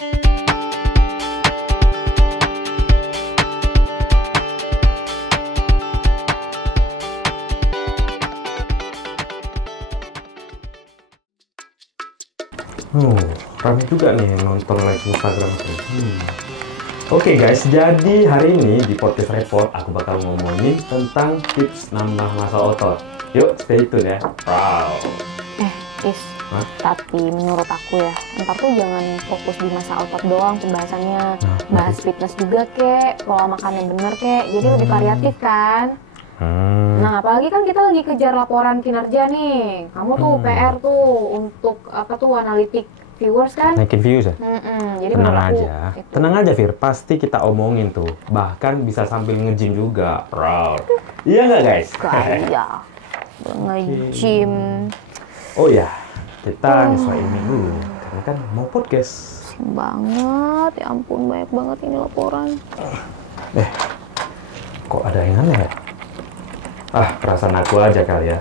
Ramai juga nih nonton live Instagram aku. Oke guys, jadi hari ini di podcast report aku bakal ngomongin tentang tips nambah massa otot. Yuk, stay tune ya. Wow. Is, tapi menurut aku ya, ntar tuh jangan fokus di massa otot doang pembahasannya. Bahas fitness juga kek, pola makan yang bener kek, jadi lebih variatif kan. Nah, apalagi kan kita lagi kejar laporan kinerja nih. Kamu tuh PR tuh untuk apa tuh analitik viewers kan? Naikin views ya? Jadi tenang aku, aja, tenang aja Fir. Pasti kita omongin tuh. Bahkan bisa sambil nge-gym juga. Proud. Iya nggak guys? Iya. Nge-gym. Oh ya, kita nyesuaiin minggu. Karena kan mau podcast. Banget, ya ampun banyak banget ini laporan. Kok ada yang aneh ya? Perasaan aku aja kali ya.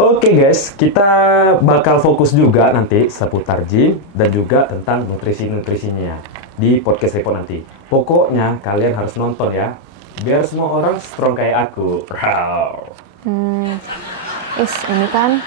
Oke guys, kita bakal fokus juga nanti seputar gym dan juga tentang nutrisi-nutrisinya di podcast report nanti. Pokoknya kalian harus nonton ya, biar semua orang strong kayak aku. Wow. Ini kan,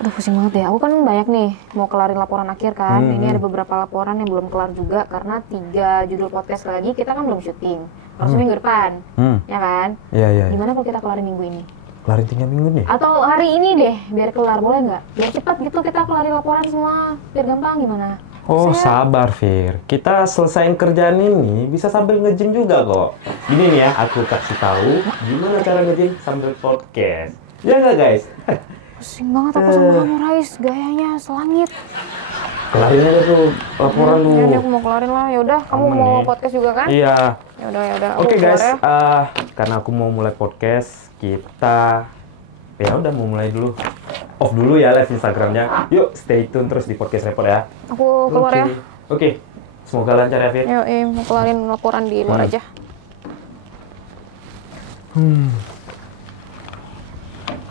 aduh pusing banget ya. Aku kan banyak nih mau kelarin laporan akhir kan. Ini ada beberapa laporan yang belum kelar juga karena 3 judul podcast lagi kita kan belum syuting. Harus minggu depan, ya kan? Iya. Gimana kalau kita kelarin minggu ini? Kelarin 3 minggu nih? Atau hari ini deh, biar kelar, boleh nggak? Biar cepat gitu kita kelarin laporan semua, biar gampang gimana? Sabar Fir, kita selesain kerjaan ini bisa sambil nge-gym juga kok. Gini nih ya, aku kasih tahu gimana cara nge-gym sambil podcast. Ya nggak guys? Pusing banget aku sama kamu Rais, gayanya selangit. Kelarin aja tuh laporan dulu. Ya, aku mau kelarin lah. Yaudah, kamu mau podcast juga kan? Iya. Yaudah. Oke guys, karena aku mau mulai podcast, kita ya udah mau mulai dulu. Off dulu ya live Instagramnya. Yuk stay tune terus di podcast report ya. Aku keluar ya. Oke. Semoga lancar ya Fit. Yuk, mau kelarin laporan di luar aja.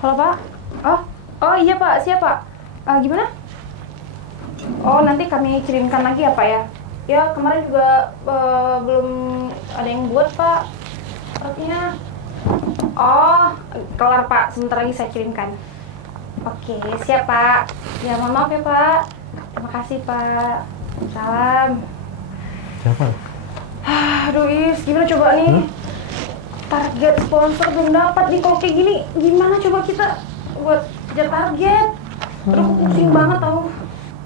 Halo Pak. Oh iya Pak, siapa? Gimana? Oh, nanti kami kirimkan lagi ya Pak ya? Ya, kemarin juga belum ada yang buat Pak rapnya. Oh, kelar Pak, sebentar lagi saya kirimkan. Oke, siap Pak. Ya, mohon maaf ya Pak. Terima kasih Pak. Salam. Siapa? Aduh Is, gimana coba nih? Target sponsor belum dapat nih, kalau kayak gini gimana coba kita buat kejar target? Aduh, pusing banget tau.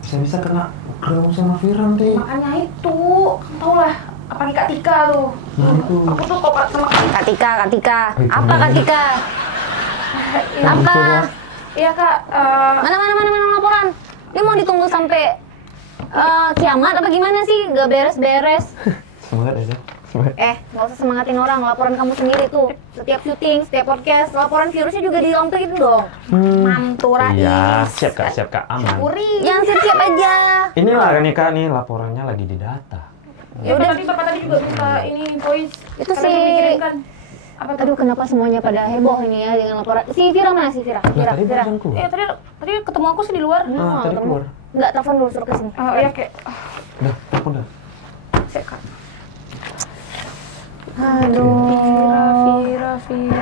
Bisa kena ketemu sama Fira nanti. Makanya itu, kamu tau lah, apalagi Kak Tika tuh. Aku tuh kok sama Kak Tika. Apa Kak Tika? Apa? Iya Kak, Mana laporan? Dia mau ditunggu sampai kiamat apa gimana sih? Gak beres-beres. Semangat aja. Gak usah semangatin orang, laporan kamu sendiri tuh. Setiap syuting, setiap podcast, laporan virusnya juga dilompetin dong. Mantu Rais. Iya, siap Kak, aman. Jangan siap aja. Inilah nih Kak nih, laporannya lagi di data. ya udah tadi Bapak tadi juga minta ini voice. Itu karena sih. dikirimkan. Apa tuh? Aduh, kenapa semuanya pada heboh ini ya dengan laporan. Si Vira mana sih Vira? Tadi barusan keluar. Tadi ketemu aku sih di luar. Tadi keluar. Enggak, telepon dulu suruh kesini. Oh iya kayak. Udah, telepon dah. Siap Kak. Aduh. Vira.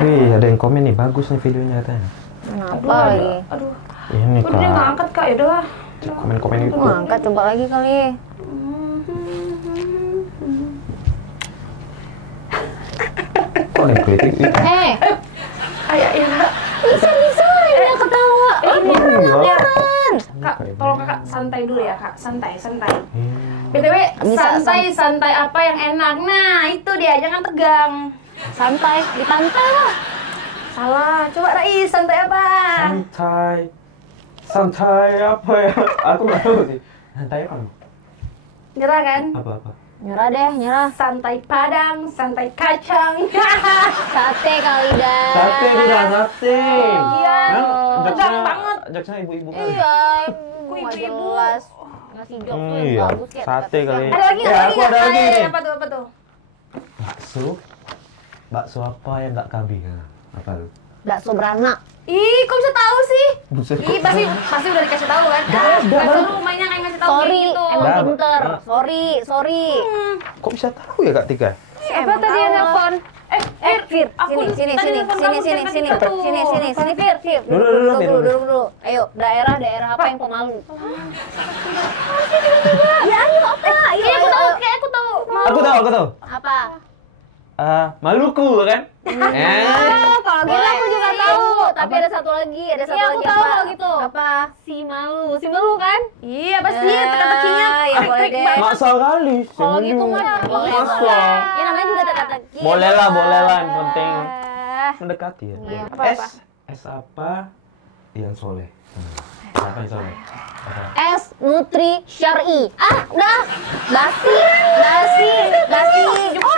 Wih, ada yang komen nih, bagus nih videonya katanya. Kenapa lagi? Aduh. Ini Udah dia nggak Kak. angkat Kak, ya udahlah. Komen-komen itu. Angkat coba lagi kali. Kok ada yang kritik? Iya. Bisa ini ketawa. Ini Iya. Kak, tolong Kakak santai dulu ya Kak, santai. Hmm. BTW, Bisa, santai apa yang enak? Nah, itu dia, jangan tegang. Santai, dipantai lah. Salah, coba Rais, santai apa? Santai apa ya? Aku nggak tahu sih. Santai apa? Nyerah kan? Apa? Nyerah deh, nyerah. Santai Padang, santai kacang. Sate kali dah. Sate udah sate. Iya, Kan tegang banget. Jaksa ibu-ibu kan. Iya, Kok nggak ibu-ibu? jelas. Ngasih jok tuh yang Iya, ya, bagus kayak sate kata-kata. kali. Ada lagi Ya, nggak? aku ada lagi nih. Apa tuh? Bakso apa yang nggak kambing? Apa lu? Bakso beranak. Ih, kok bisa tahu sih? Buset. Ih, pasti udah dikasih tahu kan? Nggak ada. Baru mainnya kayak ngasih tahu Sorry, gitu. emang Dah, pinter. Dah, sorry. Kok bisa tahu ya Kak Tika? Siapa tadi yang nelpon? Fir, aku sini, tadi nelpon kamu, tadi sini, Fir. Dulu. Ayo, daerah apa yang pemalu? Ya, ayo apa? Ayo, Aku tahu, kayak aku tahu. Aku tahu. Apa? Maluku kan? Kalau gitu aku juga tahu. Tapi ada satu lagi Iya, aku apa? tahu kalau gitu. Apa? Si malu kan? Iya, pasti teka-tekinya. Ya boleh deh. Masa kali. Kalau gitu mah boleh. Masa. Ya namanya juga teka-teki. Boleh lah, yang penting mendekati ya. Iya. S apa yang soleh? Siapa yang soleh? S Nutri Syar'i. Udah. Basi.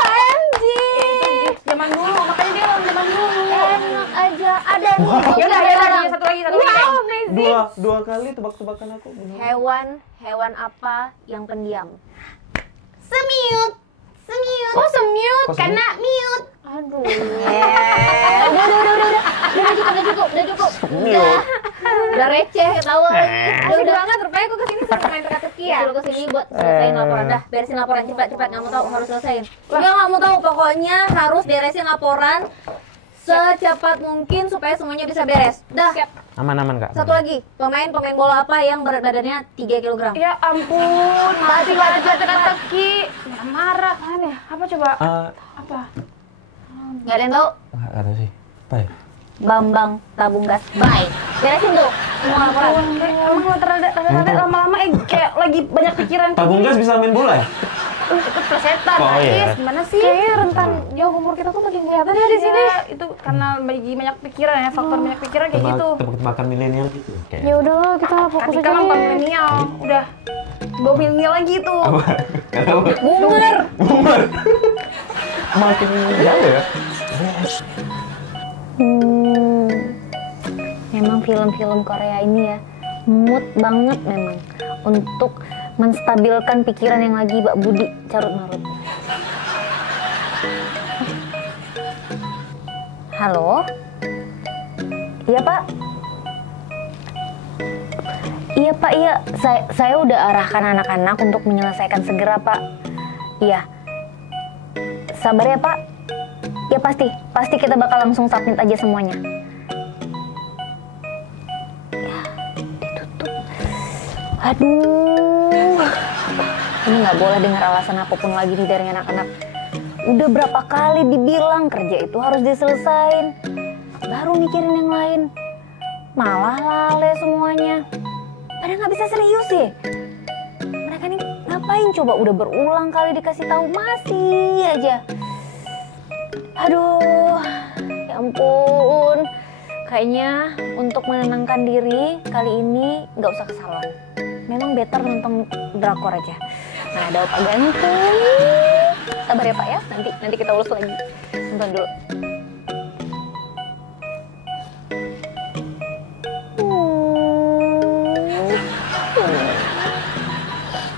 Anjing. Zaman dulu, makanya dia orang zaman dulu. Enak aja. Ada nih. Yaudah, satu lagi. Wow, amazing. Dua kali tebak-tebakan aku. Hewan apa yang pendiam? Semiut. Kok semiut? Kok semiut? Karena miut. Aduh. Udah cukup. Udah receh ketawa lagi. Udah banget, rupanya aku kesini suruh main teka-teki ya. Suruh kesini buat selesaiin laporan. Dah, beresin laporan cepat. Nggak mau tahu, harus selesaiin. Nggak mau tahu, pokoknya harus beresin laporan secepat mungkin supaya semuanya bisa beres. Dah. Aman Kak. Satu lagi, pemain bola apa yang berat badannya 3 kg? Ya ampun, masih aja teka-teki. Marah. Apa coba? Apa? Nggak ada yang tahu? Nggak ada sih. Apa ya? Bambang Tabung Gas. Bye. Beresin tuh semua laporan. Emang rada lama-lama kayak lagi banyak pikiran. Tabung gas bisa main bola ya? Itu plesetan, Oh, iya. Gimana sih? Kayaknya rentan jauh umur kita tuh makin kelihatan ya di sini. Itu karena lagi banyak pikiran ya, faktor banyak pikiran kayak gitu. Tebak-tebakan milenial gitu. Ya udahlah, kita fokus Kita aja. bukan milenial, udah bawa milenial lagi tuh. Boomer. Makin jauh ya? Memang film-film Korea ini ya mood banget memang untuk menstabilkan pikiran yang lagi Mbak Budi carut-marut. Halo? Iya Pak? Iya Pak, iya. Saya udah arahkan anak-anak untuk menyelesaikan segera Pak. Iya. Sabar ya Pak. Ya pasti kita bakal langsung submit aja semuanya. Ya, ditutup. Aduh. Ini nggak boleh dengar alasan apapun lagi nih dari anak-anak. Udah berapa kali dibilang kerja itu harus diselesain. Baru mikirin yang lain. Malah lale semuanya. Pada nggak bisa serius sih. Mereka nih ngapain coba, udah berulang kali dikasih tahu masih aja. Aduh, ya ampun. Kayaknya untuk menenangkan diri kali ini nggak usah ke salon. Memang better nonton drakor aja. Nah, ada Opa Ganteng. Sabar ya Pak ya, nanti kita urus lagi. Nonton dulu.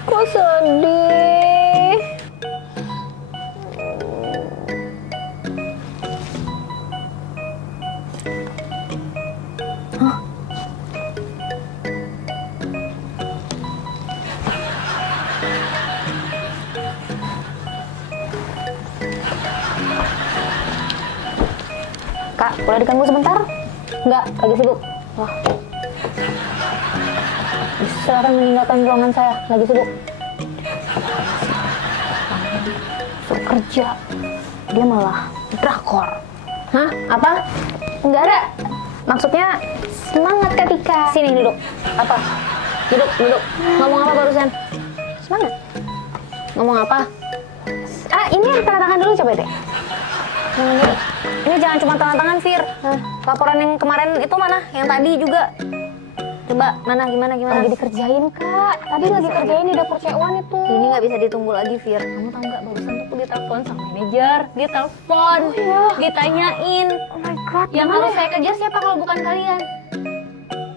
Kok sedih? Kak, boleh diganggu sebentar? Enggak, lagi sibuk. Wah. Silakan meninggalkan ruangan saya, lagi sibuk. Suruh kerja, dia malah drakor. Hah? Apa? Enggak ada. Maksudnya semangat ketika. Sini duduk. Apa? Duduk. Ngomong apa barusan? Semangat. Ngomong apa? Ini tanda tangan dulu coba deh. Ini jangan cuma tangan-tangan, Fir. Laporan yang kemarin itu mana? Yang tadi juga. Coba, gimana? Lagi dikerjain, Kak. Tadi lagi kerjain di dapur C1 itu. Ini nggak bisa ditunggu lagi, Fir. Kamu tahu nggak, barusan tuh aku ditelepon sama manajer. Dia telepon, ditanyain. Oh my God. Yang harus saya kejar siapa kalau bukan kalian?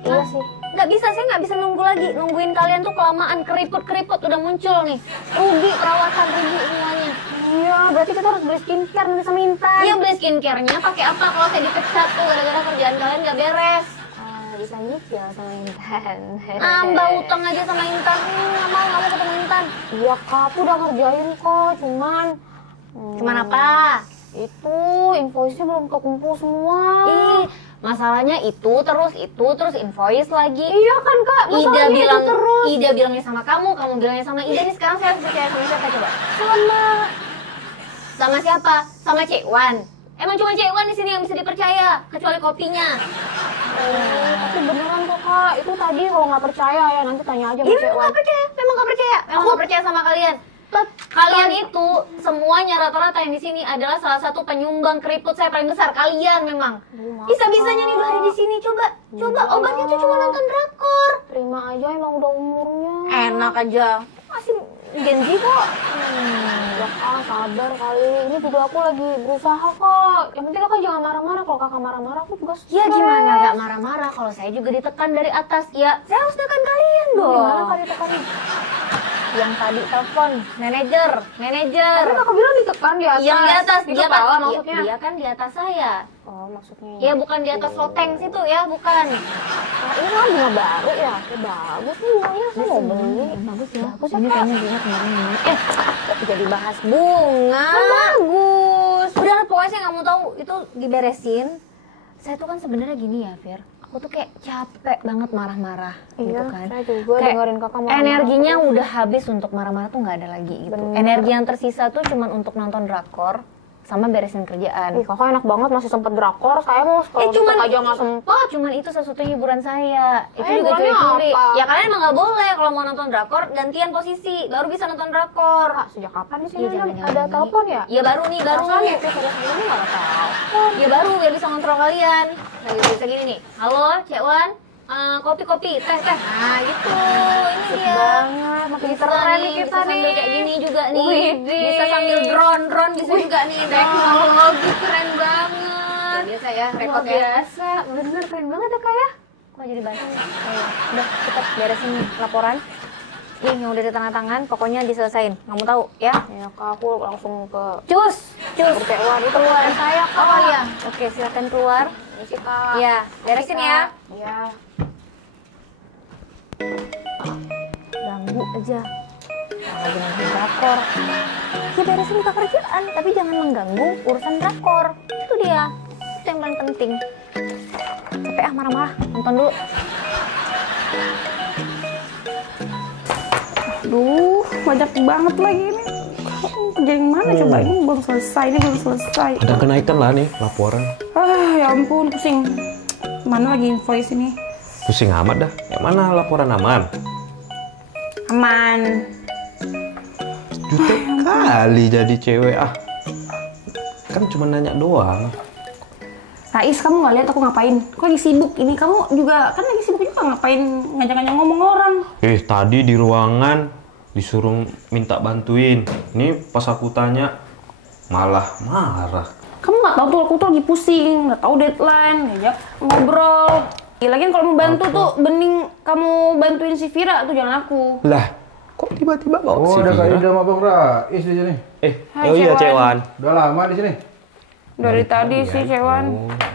Iya sih. Nggak bisa, saya nggak bisa nunggu lagi. Nungguin kalian tuh kelamaan, keriput udah muncul nih. Rugi perawatan, rugi semuanya. Iya, berarti kita harus beli skincare nanti sama Intan. Iya, beli skincare-nya pakai apa kalau saya dipecat tuh gara-gara kerjaan kalian nggak beres? Bisa nyicil sama Intan. Mbak utang aja sama Intan. Nggak mau ketemu Intan. Iya Kak, aku udah ngerjain kok, cuman Cuman apa? itu invoice-nya belum kekumpul semua. Ih, masalahnya itu terus invoice lagi. Iya kan Kak, masalahnya itu terus. Ida bilangnya sama kamu bilangnya sama Ida. Nih sekarang saya harus percaya sama siapa coba? Sama siapa? Sama Cekwan. Emang cuma Cekwan di sini yang bisa dipercaya, kecuali kopinya. Tapi beneran kok Kak, itu tadi kalau nggak percaya ya nanti tanya aja sama Ini Cek memang Wan. nggak percaya, memang nggak percaya sama kalian. Kalian itu semuanya rata-rata yang di sini adalah salah satu penyumbang keriput saya paling besar. Kalian memang bisa-bisanya nih 2 hari di sini. Coba obatnya tuh cuma nonton drakor. Terima aja emang udah umurnya. Enak aja, masih Gen Z kok. Ya Kak, sabar kali. Ini juga aku lagi berusaha kok. Yang penting Kakak jangan marah-marah. Kalau Kakak marah-marah aku juga stres. Ya gimana gak marah-marah kalau saya juga ditekan dari atas. Ya saya harus tekan kalian dong. Gimana Kak ditekannya? Yang tadi telepon manajer. Tapi Kakak bilang ditekan di atas. Yang di atas Di dia kepala kan maksudnya. dia kan di atas saya. Oh maksudnya. Ya bukan di atas loteng situ ya, bukan. Nah, ini kan bunga baru ya. Bagus nih bunganya. Saya mau beli. Bagus ya. Bagus ya Ini Kak. kayaknya bunga kemarin ini. Kok jadi bahas bunga? Bagus. Udah lah, pokoknya saya nggak mau tahu itu diberesin. Saya tuh kan sebenarnya gini ya, Fir. Aku tuh kayak capek banget marah-marah gitu Iya, kan. saya juga Kayak dengerin Kakak marah-marah energinya terus. udah habis untuk marah-marah tuh nggak ada lagi gitu. Bener. Energi yang tersisa tuh cuman untuk nonton drakor sama beresin kerjaan. Ih, Kakak enak banget masih sempet drakor. Saya mau kalau Cuman aja nggak sempet. cuman itu satu-satunya hiburan saya. Itu juga hiburannya curi-curi. apa? Ya kalian emang nggak boleh kalau mau nonton drakor gantian posisi, baru bisa nonton drakor. Kak, sejak kapan di sini Iya, jangan-jangan ada ini. telepon ya? Ya baru nih, baru. Perasaan ya, sudah sebelumnya nggak ada telepon. Ya baru biar bisa ngontrol kalian. Nah, gitu, bisa gini nih. Halo, Cek Wan. Kopi, teh. Nah, gitu. Ini dia. Banget, makin Bisa keren nih, nih kita bisa sambil nih. kayak gini juga nih. Widih. Bisa sambil drone bisa juga nih. Teknologi keren banget. Biasa ya, Luar rekod ya. biasa, bener keren banget ya Kak ya. Kok jadi bahasa? Oh, iya. Udah, cepet beresin laporan. Ini yang udah ditangan-tangan, pokoknya diselesain. Nggak mau tahu ya? Ya Kak, aku langsung ke Cus. Cek Wan itu keluar saya Kak. Oh iya. Oke, silakan keluar. Ini sih Kak. Iya, beresin ya. Iya. Ganggu aja. Lagi nonton drakor. Ya beresin pekerjaan, tapi jangan mengganggu urusan drakor. Itu dia. Itu yang paling penting. Capek marah-marah. Nonton dulu. Aduh, banyak banget lagi ini. Kerjain mana coba, ini belum selesai. Ada kenaikan lah nih laporan. Ya ampun, pusing. Mana lagi invoice ini? Pusing amat dah. Yang mana laporan aman? Aman. Jutek kali jadi cewek ah. Kan cuma nanya doang. Rais, kamu nggak lihat aku ngapain? Kok lagi sibuk ini? Kamu juga kan lagi sibuk juga ngapain ngajak-ngajak ngomong orang? Tadi di ruangan disuruh minta bantuin. Ini pas aku tanya malah marah. Kamu nggak tahu tuh aku tuh lagi pusing, nggak tahu deadline, ngajak ngobrol. Lagian kalau membantu tuh bening kamu bantuin si Vira tuh, jangan aku. Lah, kok tiba-tiba bawa Oh, si ada Kak Vira? Ida sama Bang Rais di sini. Hai, Oh iya Cewan. Cewan. Udah lama di sini. Dari tadi sih, Cewan.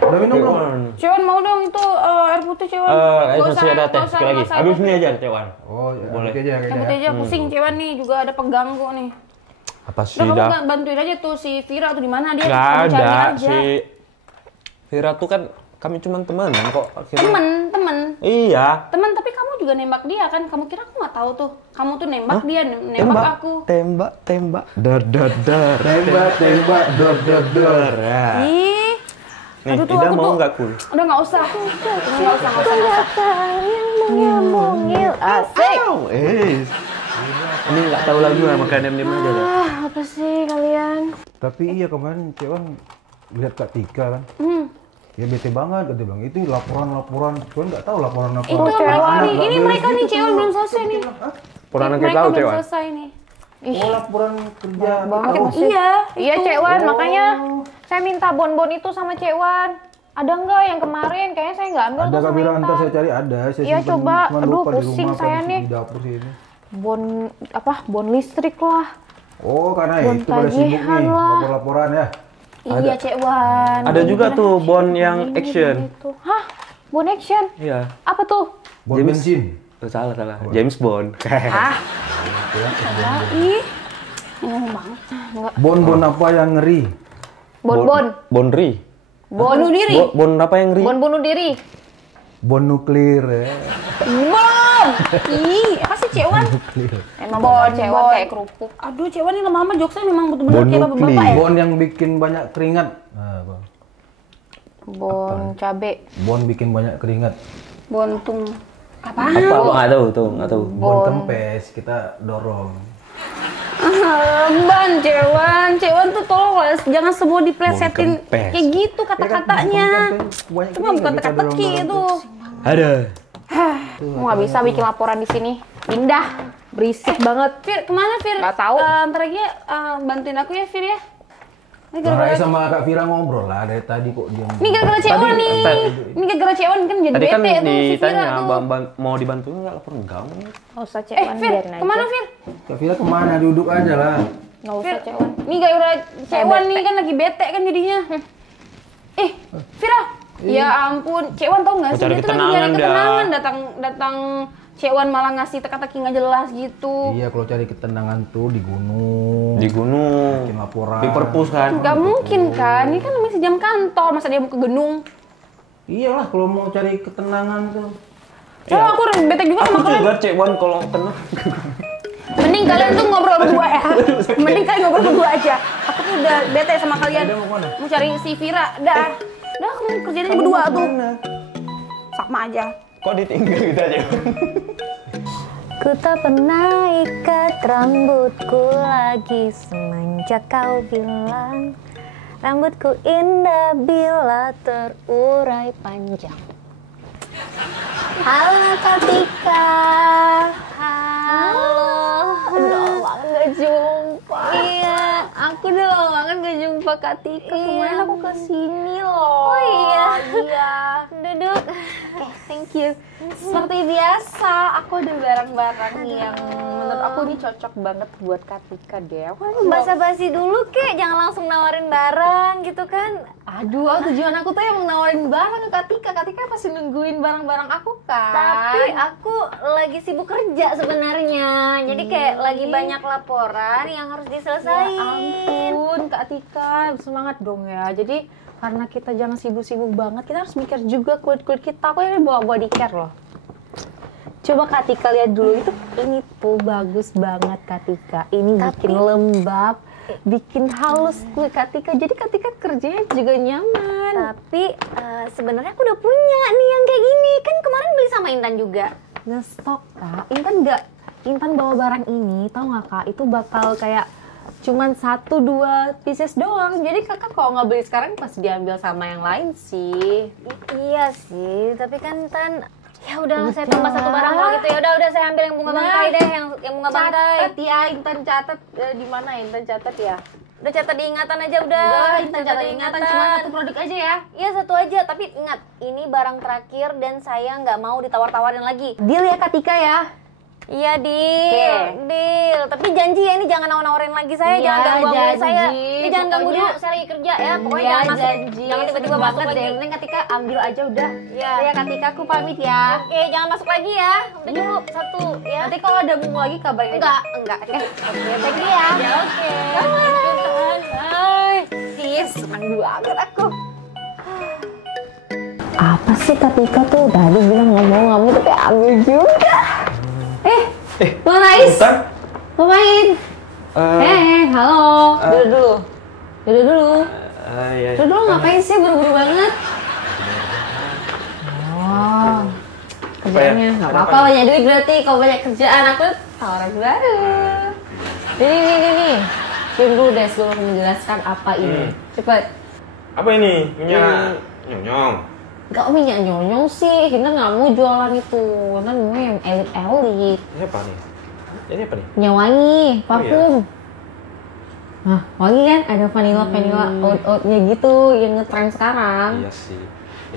Udah minum belum? Cewan mau dong itu air putih, Cewan. Nggak Masih ada teh nggak usah, sekali lagi. nggak usah. Habis ini aja Cewan. Oh, ya, Boleh. nanti aja Air kayaknya. putih aja, pusing Cewan nih, juga ada pengganggu nih. Apa sih Udah kamu dah? nggak bantuin aja tuh si Vira tuh di mana dia? Gak Kamu cari ada aja. si Vira tuh kan kami cuma temenan kok. Akhirnya. Temen. Iya. Temen, tapi kamu juga nembak dia kan? Kamu kira aku nggak tahu tuh? Kamu tuh nembak dia, nembak aku. Tembak. Dar. Tembak, dor. Ya. Ih, Nih, aduh tuh Ida aku mau tuh. nggak kul? Udah nggak usah. Nggak usah. Mungil asik. Ini nggak tahu lagu lah, makanya diam aja dah. Apa sih kalian? Tapi iya kemarin Cewan lihat Kak Tika kan. Ya bete banget, dia bilang itu laporan. Cuman nggak tahu laporan apa. Itu mereka nih, ini mereka nih Cewan belum selesai nih. Pernah Mereka kita tahu belum Cewan. selesai nih. Oh, laporan kerja. Iya, Iya Cek Wan, makanya saya minta bon-bon itu sama Cek Wan. Ada nggak yang kemarin? Kayaknya saya nggak ambil Ada tuh Kak sama Vira, Intan. ntar saya cari ada. Saya Iya, simpen, coba. cuman Aduh, lupa di pusing rumah, saya kan, nih. Di dapur sini. Bon listrik lah. Oh, karena Bon itu pada sibuk tagihan nih, lah. lapor-laporan ya. Iya Cek Wan. Ada juga tuh bon yang action. Hah? Bon action? Iya. Apa tuh? Bon bensin. Salah. James Bond. Ih, ngomong banget. Bon apa yang ngeri? Bon. Bonri. Bunuh diri. Bon apa yang ri? Bon bunuh diri. Bon nuklir ya. Bom. Ih, apa sih Cewan? Emang bon cewek kayak kerupuk. Aduh, Cewan ini lama-lama jokesnya memang betul-betul Bon kayak bapak-bapak nuklir. ya. Bon yang bikin banyak keringat. Nah, Bang. Bon cabe. Bon bikin banyak keringat. Bontung. Apa? Apa? Nggak tahu. Bon kempes kita dorong. Ban, Cewan tuh tolong lah, jangan semua diplesetin Bon kempes. kayak gitu kata-katanya. Banyak Cuma keringat, bukan kita teka-teki dorong-dorong itu. Ada. Aku nggak bisa bikin laporan di sini. Pindah. Berisik banget. Fir, kemana Fir? Nggak tahu. Ntar lagi bantuin aku ya Fir ya. Ini Nah, gara-gara sama Kak Vira ngobrol lah dari tadi kok diam. ini gara-gara Cewan nih. Ini gara-gara Cewan kan jadi Tadi kan bete tuh si Fira ditanya tuh. mau dibantuin nggak lapor enggak? Nggak usah Cewan, Fir, biarin aja. kemana Fir? Kak Vira kemana? Duduk aja lah. Nggak usah Fir, Cewan. ini gara-gara Cewan bete. nih kan lagi bete kan jadinya. Vira, ya ampun, Cewan tau nggak sih Mau cari dia tuh lagi ketenangan nyari dah. ketenangan, datang Cewan malah ngasih teka-teki nggak jelas gitu. Iya, kalau cari ketenangan tuh di gunung. Di gunung. Bikin laporan. Di perpus kan. Gak mungkin kan, ini kan masih jam kantor, masa dia mau ke gedung. Iyalah kalau mau cari ketenangan tuh. Oh, aku udah bete juga Aku sama kalian. juga Cewan kalau tenang. Mending kalian tuh ngobrol berdua ya. Mending kalian ngobrol berdua aja. Aku tuh udah bete sama kalian. Ada mau mana? Mau cari si Vira, dah. Udah kamu kerjain aja berdua tuh. Sama aja. Kok ditinggal gitu aja? Ku tak pernah ikat rambutku lagi semenjak kau bilang rambutku indah bila terurai panjang. Halo Katika. Halo. Udah lama banget gak jumpa. Iya, aku udah lama banget gak jumpa Katika. Kemarin aku kesini loh. Oh iya. Iya. Duduk. Thank you. Seperti biasa, aku ada barang-barang yang menurut aku ini cocok banget buat Katika deh. Basa-basi dulu kek, jangan langsung nawarin barang gitu kan. Aduh, tujuan aku tuh emang nawarin barang ke Katika. Katika pasti nungguin barang-barang aku kan. Tapi aku lagi sibuk kerja sebenarnya. Jadi kayak lagi banyak laporan yang harus Ya diselesain. ampun, Kak Tika, semangat dong ya. Jadi karena kita jangan sibuk-sibuk banget, kita harus mikir juga kulit-kulit kita. Aku ini bawa body care loh. Coba Kak Tika lihat dulu, ini tuh bagus banget Kak Tika. Ini bikin lembab, bikin halus kulit Kak Tika. Jadi Kak Tika kerjanya juga nyaman. Tapi sebenarnya aku udah punya nih yang kayak gini. Kan kemarin beli sama Intan juga. Ngestok Kak, Intan bawa barang ini, tau gak Kak, itu bakal kayak cuman 1-2 pieces doang. Jadi kakak kalau nggak beli sekarang pasti diambil sama yang lain sih. Iya sih, tapi kan Tan, ya udah saya tambah satu barang kalau gitu. Ya udah saya ambil yang bunga bangkai deh, yang bunga bangkai. Catat ya, Intan catat di mana Intan catat ya? Udah catat diingatan aja udah. Intan catat ingatan cuma satu produk aja ya. Iya satu aja, tapi ingat ini barang terakhir dan saya nggak mau ditawar-tawarin lagi. Deal ya Kak Tika ya. Iya deal. Tapi janji ya ini jangan nawar-nawarin lagi saya, Iya, jangan ganggu saya. janji. Ini jangan ganggu Pokoknya- dulu, saya lagi kerja ya. Pokoknya Iya, jangan masuk, janji. jangan tiba-tiba Seneng masuk banget lagi. deh. Mending Kak Tika ambil aja udah. Iya. Ya Kak Tika, aku pamit ya. Oke, jangan masuk lagi ya. Udah cukup satu ya. Nanti kalau ada bunga lagi kabarin aja. Enggak. Oke, thank you ya. Ya oke. Hai. Sis, senang banget aku. Apa sih Kak Tika tuh tadi bilang nggak mau tapi ambil juga. Bang Rais, Bentar. ngapain? Halo. Duduk dulu. Iya. Duduk dulu ngapain sih buru-buru banget? Oh, kerjaannya nggak Ada apa-apa apa banyak duit berarti. Kalau banyak kerjaan aku tawaran baru. Nih. Diam dulu deh sebelum aku menjelaskan apa ini. Cepet. Apa ini? Minyak nyonyong. Gak minyak nyonyong sih, Hinda nggak mau jualan itu. Hinda mau yang elit-elit. Ini apa nih? Ini apa nih? Minyak wangi, parfum. Nah, wangi kan? Ada vanilla oat-oatnya gitu yang ngetren sekarang. Iya sih.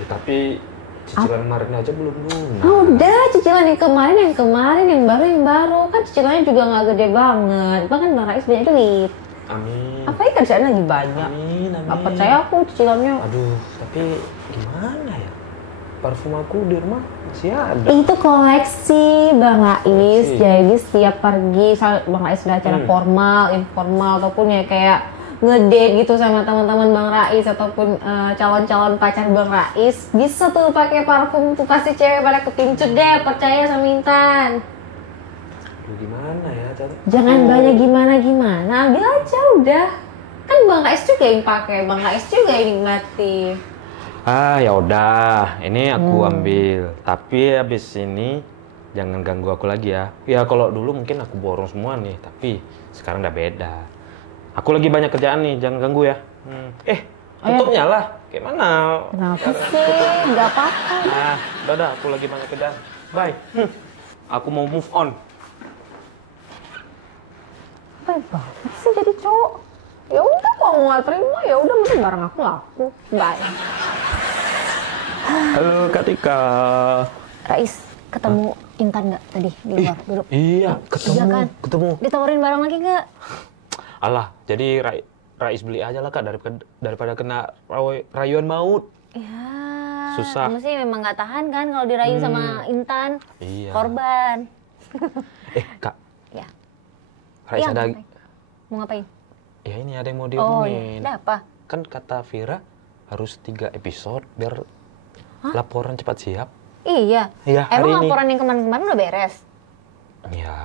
Tapi cicilan kemarin aja belum lunas. Ah, udah, cicilan yang kemarin, yang baru. Kan cicilannya juga nggak gede banget. Bahkan Bang Rais banyak duit. Amin. Apa ya kerjaan lagi banyak? Amin. Gak percaya aku cicilannya. Aduh, tapi gimana ya? parfum aku di rumah masih ada. Itu koleksi Bang Rais. Jadi setiap pergi, Bang Rais sudah acara formal, informal, ataupun ya kayak ngedate gitu sama teman-teman Bang Rais ataupun calon-calon pacar Bang Rais, bisa tuh pakai parfum tuh, pasti cewek pada kepincut deh, percaya sama Intan. Lu gimana ya, Cat? Jangan banyak gimana-gimana, ambil aja udah. Kan Bang Rais juga yang pakai, Bang Rais juga yang nikmati. Ah, ya udah, ini aku ambil. Tapi habis ini jangan ganggu aku lagi ya. Ya kalau dulu mungkin aku borong semua nih, tapi sekarang udah beda. Aku lagi banyak kerjaan nih, jangan ganggu ya. Tutupnya lah. Gimana? Kenapa sih? Nggak apa-apa. Ah, udah, aku lagi banyak kerjaan. Bye. Aku mau move on. Baik banget sih jadi cowok. Ya udah, kalau nggak terima ya udah, mending bareng aku laku. Bye. Halo Kak Tika. Rais, ketemu Intan nggak tadi di luar duduk? Iya, Iya kan? ketemu. Ditawarin barang lagi nggak? Alah, jadi Rais beli aja lah Kak, daripada kena rayuan maut. Ya. Susah. Kamu sih memang nggak tahan kan kalau dirayu sama Intan. Iya. Korban. Kak. Ya. Rais Iya, ada. ngapain? Mau ngapain? Ya ini ada yang mau Oh, diomongin. ada apa? Kan kata Vira harus 3 episode biar laporan cepat siap. Iya. Iya, hari Emang ini. laporan yang kemarin-kemarin udah beres? Ya,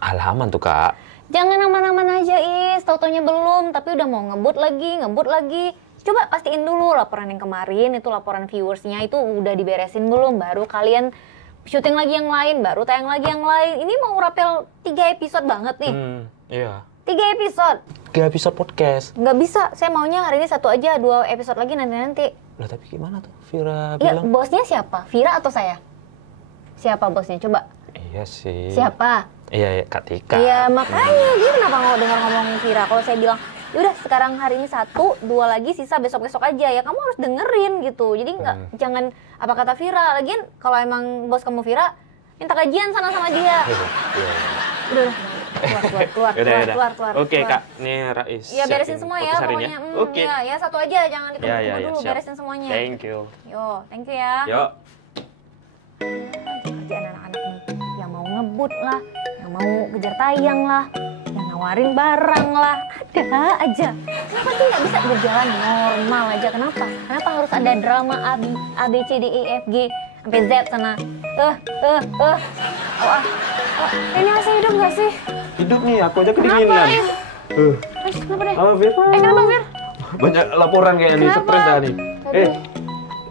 aman tuh Kak. Jangan aman-aman aja, Is. Tau-taunya belum, tapi udah mau ngebut lagi. Coba pastiin dulu laporan yang kemarin, itu laporan viewersnya itu udah diberesin belum, baru kalian syuting lagi yang lain, baru tayang lagi yang lain. Ini mau rapel 3 episode banget nih. Iya. 3 episode. 3 episode podcast. Nggak bisa, saya maunya hari ini 1 aja, 2 episode lagi nanti-nanti. Lah tapi gimana tuh Vira Iya, bilang? bosnya siapa? Vira atau saya? Siapa bosnya? Coba. Iya sih. Siapa? Iya, Kak Tika. Iya, makanya dia kenapa nggak dengar ngomong Vira? Kalau saya bilang, yaudah sekarang hari ini 1, 2 lagi, sisa besok-besok aja ya. Kamu harus dengerin gitu. Jadi jangan apa kata Vira. Lagian kalau emang bos kamu Vira, minta kajian sana sama dia. Udah. Keluar. Oke, Kak. Nih Rais. Iya, beresin siapin semua ya podcast hari ini pokoknya. Oke. Ya 1 aja, jangan ditunggu-tunggu Ya, dulu, siap. beresin semuanya. Thank you. Yo, thank you ya. Yo. Kerjaan anak-anak nih, yang mau ngebut lah, yang mau kejar tayang lah, yang nawarin barang lah, ada aja. Kenapa sih nggak bisa berjalan normal aja? Kenapa harus ada drama A B C D E F G sampai Z sana? Ini masih hidup nggak sih? Hidup nih, aku aja kedinginan. Kenapa deh? Apa, Vir? Kenapa Fir? Banyak laporan kayaknya nih, Kenapa? stres dah nih.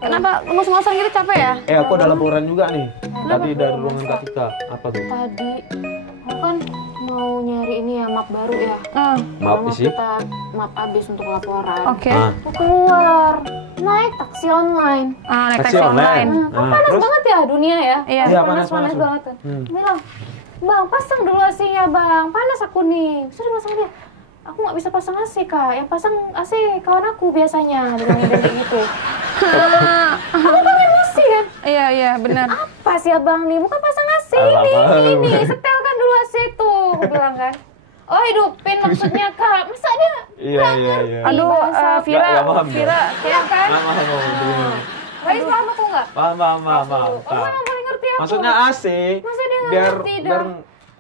Kenapa ngos-ngosan gitu, capek ya? Aku ada laporan juga nih. Tadi dari ruangan Kak Tika. Apa tuh? Tadi aku kan mau nyari ini ya, map baru ya. Maaf Kalau sih. kita map habis untuk laporan. Oke. Aku keluar, naik taksi online. Naik Taksi online. Kan panas Terus? banget ya dunia ya. Iya. Iya, panas panas. banget kan. Bilang, Bang, pasang dulu AC-nya, Bang. Panas aku nih. Sudah bilang sama dia, aku nggak bisa pasang AC, Kak. Yang pasang AC kawan aku biasanya. Bilangnya kayak gitu. Aku kan emosi kan. Iya, benar. Apa sih abang nih? Bukan pasang AC ini. Setelkan dulu AC tuh. Aku bilang kan. Oh, hidupin maksudnya, Kak. Masa dia Iya. Aduh, bahasa. Vira, Nggak paham, Vira, iya kan? Paham. Rais paham aku nggak? Paham. Oh, emang paling ngerti aku. Maksudnya AC. Masa dia nggak Biar ngerti dah?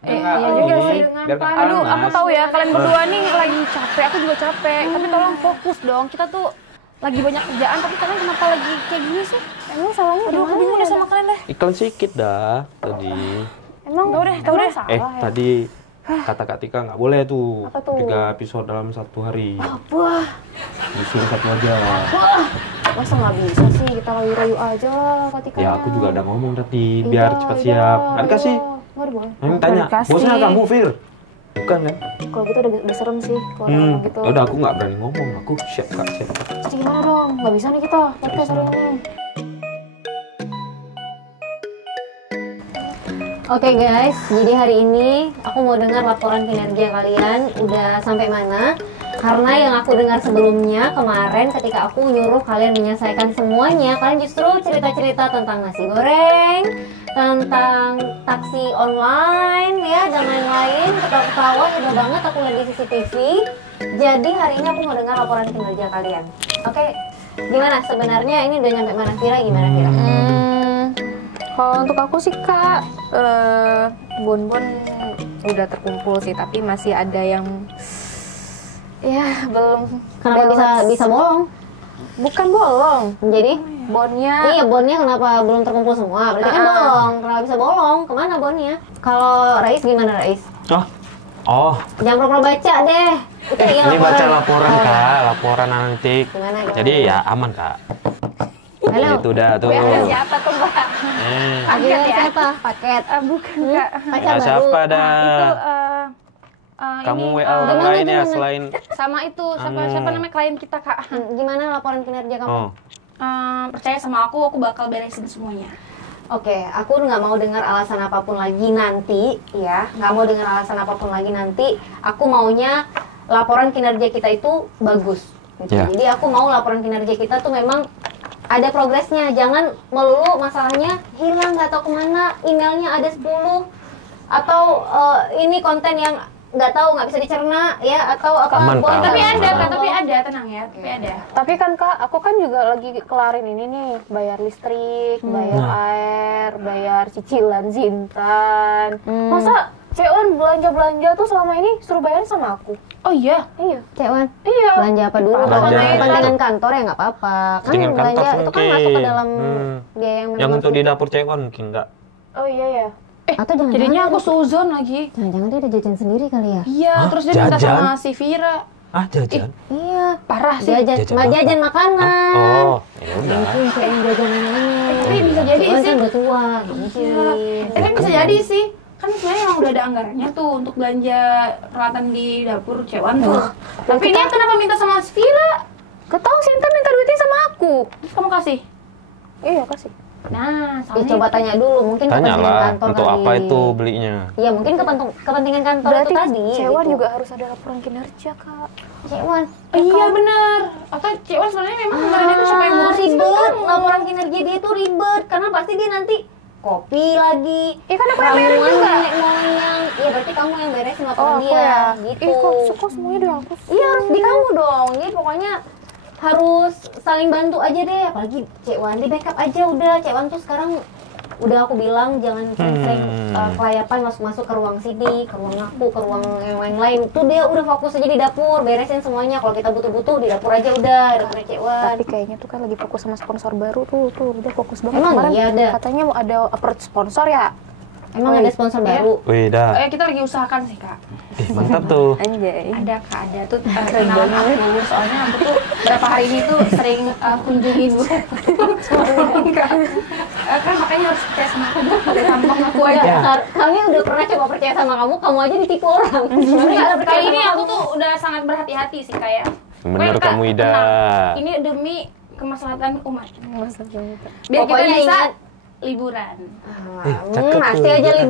iya juga ini, sih. biar nggak Aduh, panas. aku tahu ya kalian berdua nih lagi capek, aku juga capek. Tapi tolong fokus dong. Kita tuh lagi banyak kerjaan, tapi kalian kenapa lagi kayak gini sih? Emang salahnya Aduh, aku bingung deh sama kalian deh. Iklan sedikit dah tadi. Emang Tahu deh. salah ya? Tadi kata Kak Tika nggak boleh tuh. Apa tuh? 3 episode dalam 1 hari. Wah, Disuruh 1 aja. masa nggak bisa sih, kita rayu-rayu aja lah ketika Ya aku juga udah ngomong tadi biar cepat siap. Kan kasih. Nggak boleh. Yang tanya, dikasih. bosnya kamu Fir? Bukan kan? Kalau gitu udah serem sih kalau orang gitu. Ya udah aku nggak berani ngomong. Aku siap Kak, siap. Jadi gimana dong? Nggak bisa nih kita podcast hari ini. Oke guys, jadi hari ini aku mau dengar laporan kinerja kalian udah sampai mana. Karena yang aku dengar sebelumnya kemarin ketika aku nyuruh kalian menyelesaikan semuanya, kalian justru cerita-cerita tentang nasi goreng, tentang taksi online ya, dan lain-lain. Ketawa-ketawa heboh banget aku lihat di CCTV. Jadi hari ini aku mau dengar laporan kinerja kalian. Oke, Gimana sebenarnya ini udah nyampe mana Vira? Gimana Vira? Kalau untuk aku sih Kak, bonbon udah terkumpul sih, tapi masih ada yang ya belum. Kenapa bisa bolong? Bukan bolong, Jadi bonnya iya bonnya kenapa belum terkumpul semua? Berarti kan bolong. Kenapa bisa bolong? Kemana bonnya? Kalau Rais gimana Rais? Oh, Jangan pura-pura baca deh. Itu iya ini baca laporan. laporan Kak, laporan analitik. Gimana? Jadi ya aman Kak. Halo. Itu udah tuh. Siapa tuh Mbak? Akhirnya siapa? Paket. Bukan Kak. Pacar Ya, baru. siapa dah? Itu Kamu ini, WA orang lain ya selain sama itu siapa namanya klien kita Kak. Gimana laporan kinerja kamu? Oh. Percaya sama aku bakal beresin semuanya. Oke, aku nggak mau dengar alasan apapun lagi nanti, ya. Nggak mau dengar alasan apapun lagi nanti. Aku maunya laporan kinerja kita itu bagus. Gitu. Ya. Jadi aku mau laporan kinerja kita tuh memang ada progresnya. Jangan melulu masalahnya hilang nggak tahu kemana, emailnya ada 10 atau ini konten yang nggak tahu nggak bisa dicerna ya atau apa. Aman, Kak. Tapi Aman. ada Kak, tapi ada tenang ya, tapi ada. Tapi kan Kak, aku kan juga lagi kelarin ini nih, bayar listrik, bayar air, bayar cicilan Zintan. Masa Ceon belanja-belanja tuh selama ini suruh bayar sama aku? Oh iya. Iya. Cewan, Iya. belanja apa dulu? Kalau Belanja. kepentingan kantor ya nggak apa-apa. Kan Kepentingan belanja kantor itu kan mungkin. masuk ke dalam biaya yang Yang memang untuk di dapur cewek mungkin enggak. Oh iya ya. atau jangan Jadinya aku suzon lagi. jangan dia ada jajan sendiri kali ya. Iya, Hah? terus dia minta Jajan? sama si Vira. Ah, jajan. Iya, Parah sih. jajan Jajan apa? jajan makanan. Oh, ya udah. Mungkin kayak yang jajan ini. Tapi bisa jadi Cuman sih. kan udah tua, mungkin. Iya. Tapi bisa jadi sih. Kan sebenarnya emang udah ada anggarannya tuh untuk belanja peralatan di dapur Cewan tuh. Tapi ini kenapa minta sama si Vira? Ketahu Sinta minta duitnya sama aku. Terus kamu kasih? Iya kasih. Nah, Ya, soalnya coba tanya dulu, mungkin kepentingan Tanyalah kantor untuk kali. apa itu belinya. Iya, mungkin kepentingan kantor Berarti itu tadi. Cewan gitu. juga harus ada laporan kinerja kak. Cewan. iya benar. Atau Cewan sebenarnya memang anggarannya tuh siapa yang ngurusin ribet, kamu? laporan kinerja dia tuh ribet karena pasti dia nanti kopi lagi. Iya kan aku yang beres ramuan juga. nenek moyang. Iya berarti kamu yang beresin laporan Oh aku dia, ya. gitu. Kok semuanya udah aku. Iya harus di kamu dong. Jadi pokoknya harus saling bantu aja deh. Apalagi Cek Wan di backup aja udah. Cek Wan tuh sekarang udah aku bilang jangan sering kelayapan masuk-masuk ke ruang sini, ke ruang aku, ke ruang yang lain-lain. Tuh dia udah fokus aja di dapur, beresin semuanya. Kalau kita butuh-butuh di dapur aja udah, dapurnya Cek Wan. Tapi kayaknya tuh kan lagi fokus sama sponsor baru tuh udah fokus banget. Emang Kemarin iya ada? katanya mau ada approach sponsor ya. Emang ada sponsor baru? Wih, dah. Kita lagi usahakan sih kak. Mantap tuh. Anjay. Ada kak, ada tuh kenalan aku. Soalnya aku tuh berapa hari ini tuh sering kunjungin bu. Kan makanya harus percaya sama aku bu. Pakai tampang aku aja. Ya. Kami udah pernah coba percaya sama kamu aja ditipu orang. Kali ini aku tuh udah sangat berhati-hati sih kayak. Bener kamu, Ida. Ini demi kemaslahatan umat. Biar kita Pokoknya bisa ingat. liburan. Cakep Masih tuh, aja cakep.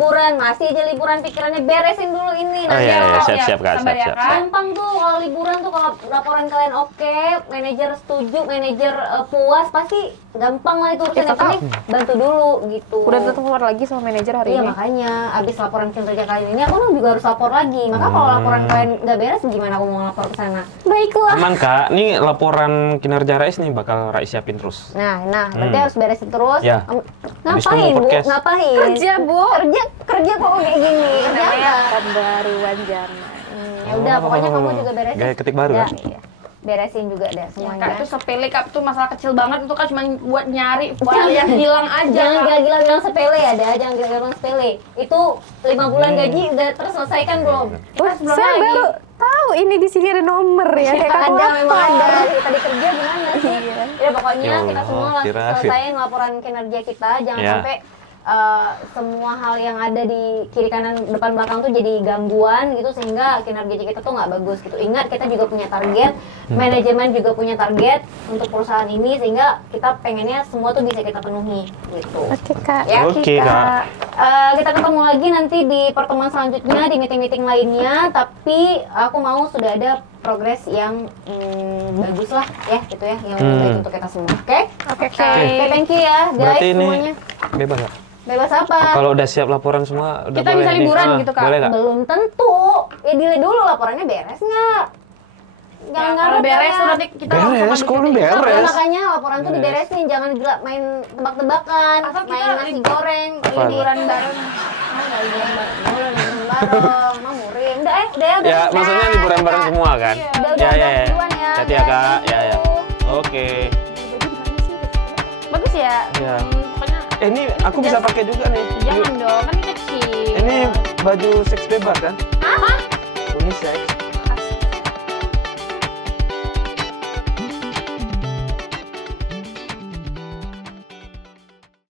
liburan pikirannya beresin dulu ini. Oh Nanti iya, kalau- siap Kak, Sabar ya, siap. Kak. gampang tuh kalau liburan tuh kalau laporan kalian oke, manajer setuju, manajer puas pasti gampang lah itu urusan. Itu Yang penting bantu dulu gitu. Udah tetap keluar lagi sama manajer hari Iya ini. makanya abis laporan kinerja kalian ini aku juga harus lapor lagi. Maka kalau laporan kalian nggak beres gimana aku mau lapor ke sana? Baiklah. Aman Kak, nih laporan kinerja Rais nih bakal Rais siapin terus. Nah, berarti harus beresin terus. Ya. Habis itu Ngapain mau bu? podcast. Ngapain? Kerja bu. Kerja kok kayak gini. Kerja Namanya apa? pembaruan zaman. Ya udah, pokoknya kamu juga beresin. Gaya ketik baru Ya, kan? iya. Beresin juga deh Ya, semuanya. kak itu sepele kak tuh masalah kecil banget itu kan cuma buat nyari file yang hilang aja. Jangan Kak. gila-gila bilang sepele ya, jangan gila-gila bilang sepele. Itu 5 bulan gaji udah terselesaikan belum? Wah, sebelum saya lagi. baru tahu ini di sini ada nomor ya. Kayak Ada, kalkulator. memang ada. Tadi kerja gimana sih? Ya pokoknya Ya kita Allah, semua kira. selesaiin laporan kinerja kita. Jangan Ya. sampai semua hal yang ada di kiri kanan depan belakang tuh jadi gangguan gitu sehingga kinerja kita tuh nggak bagus gitu. Ingat kita juga punya target, manajemen juga punya target untuk perusahaan ini sehingga kita pengennya semua tuh bisa kita penuhi gitu. Oke kak. Ya, Oke, Kak. Kita ketemu lagi nanti di pertemuan selanjutnya di meeting-meeting lainnya. Tapi aku mau sudah ada progres yang bagus lah ya gitu ya yang lebih baik untuk kita semua. Oke? Oke Oke, kak. thank you ya guys Berarti ini semuanya. bebas Kak? Bebas apa? Kalau udah siap laporan semua, udah Kita boleh bisa nih. liburan gitu, Kak? Boleh Kak? Belum tentu. Ya dilihat dulu laporannya beres nggak? Jangan Kalau ngarep beres ya. tuh nanti kita Beres, kok lu Ya, beres. makanya laporan tuh diberesin, jangan gerak main tebak-tebakan, Atau kita main nasi goreng, liburan ini bareng. liburan bareng, Mama murim. Udah ya, Ya, maksudnya liburan bareng semua kan? Udah, Ya. duluan ya. Hati ya, Kak. Thank Ya. you. Oke. Bagus ya. Ya. Pokoknya Ini aku bisa pakai juga nih. jangan dong, kan kecil. Ini baju seks bebas kan? Apa? Unisex.